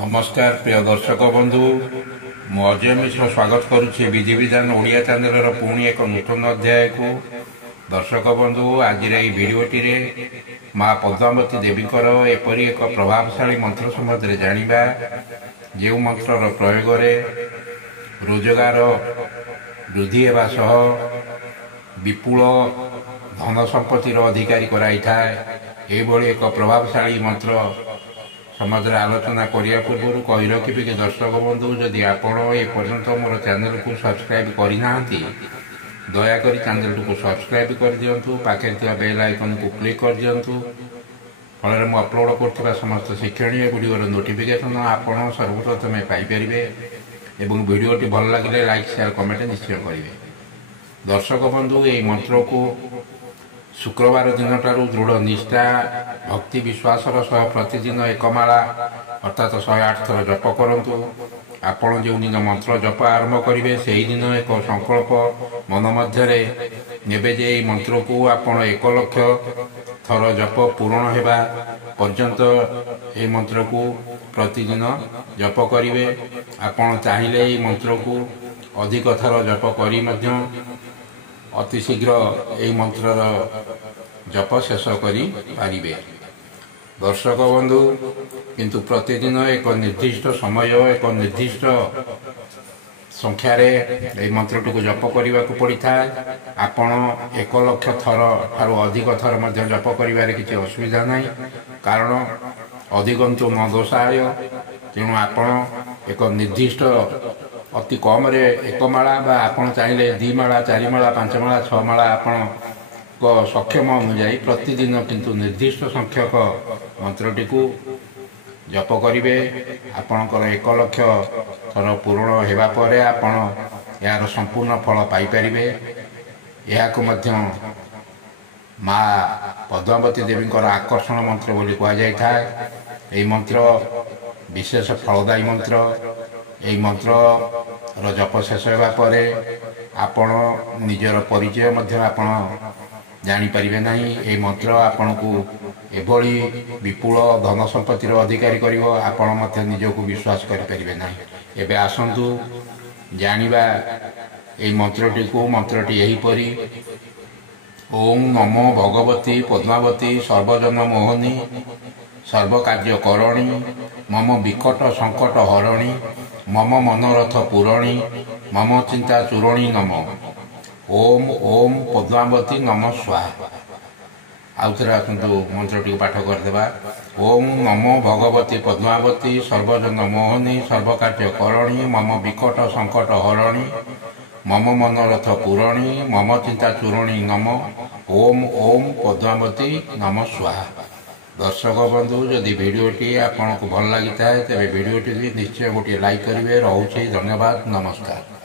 नमस्कार प्रिय दर्शक बंधु मु अजय मिश्र स्वागत करुच्ची विधि विधान ओडिया चैनल पुणी एक नूतन अध्याय को। दर्शक बंधु आज भिडियोटी माँ पद्मावती देवी एपरी एक प्रभावशाली मंत्र सम्बन्ध जानिबा जो मंत्र प्रयोग रोजगार वृद्धि होगा सह विपुल धन संपत्तिर अधिकारी कराई एक प्रभावशाली मंत्र समाज आलोचना करने पूर्व कही रखी कि दर्शक बंधु जदि आपण एपर्यंत मोर चैनल को सब्सक्राइब करना दयाकोरी चैनल को सब्सक्राइब कर दिंतु पाखे बेल आइकन को क्लिक कर दिंतु फल मुझे अपलोड कर समस्त शिक्षणीय वीडियोर नोटिफिकेशन आपण सर्वप्रथम पाइपर एवं वीडियोटी भल लगे लाइक शेयर कमेंट निश्चय करेंगे। दर्शक बंधु ये मंत्र को शुक्रवार दिन ठारू दृढ़ निष्ठा भक्ति विश्वास सह प्रतिदिन एक माला अर्थात 108 थर जप करंतु। आपण जो दिन मंत्र जप आरंभ करेंगे से ही दिन एक संकल्प मन मध्य नेबे जे मंत्र को आपण 1 लाख थर जप पूर्ण होगा पर्यंत ये मंत्र को प्रतिदिन जप करेंगे। आपण चाहिए ये मंत्र को अधिक थर जप करी मध्य अति शीघ्र यही मंत्र जप शेष करें। दर्शक बंधु किंतु प्रतिदिन एक निर्दिष्ट समय एक निर्दिष्ट संख्यार यही मंत्रटी को जप करने को पड़ता है। आपण 1 लाख थर ठार अधिक थर मध्य जप कर किसी असुविधा नहीं कारण अधिकंतु न दोषाय तेणु आपण एक निर्दिष्ट अति कम रे 1 माला आपन चाहिए 2 माला 4 माला 5 माला 6 माला आपण को सक्षम अनुजाई प्रतिदिन किंतु निर्दिष्ट संख्यक मंत्रटी को जप करेंगे। आपणकर 1 लाख थर पूर्ण होगा पर आपण यार संपूर्ण फल पाइपर। यह माँ पद्मावती देवी आकर्षण मंत्र बोली कहुए। मंत्र विशेष फलदायी मंत्र। यही मंत्र जप शेष होगापर आपण निजर परिचय जानीपर ना। ये मंत्र आपण को एभली विपुल धन संपत्तिर अधिकारी कर आपण निजक विश्वास करें ना। एबे आसतु जानिबा ये मंत्रटी को। मंत्रटी यहीपरी ओम नमो भगवती पद्मावती सर्वजन मोहनी सर्वकार्य करणी मम विकट संकट हरणी मम मनोरथ पूरणी मम चिंता चूरणी नम ओम ओम पद्मावती नम स्वाहा। आउ थे आसतु मंत्रटी पाठ करदेवा। ओम नमो भगवती पद्मावती सर्वजन मोहनी सर्वकार्य करणी मम विकट संकट हरणी मम मनोरथ पूरणी मम चिंता चूरणी नम ओम ओम पद्मावती नम स्वाहा। दर्शक बंधु जदि भिडियोटी आपको भल लगी था तेरे भिडियोटी निश्चय गोटे लाइक करेंगे। रोचे धन्यवाद नमस्कार।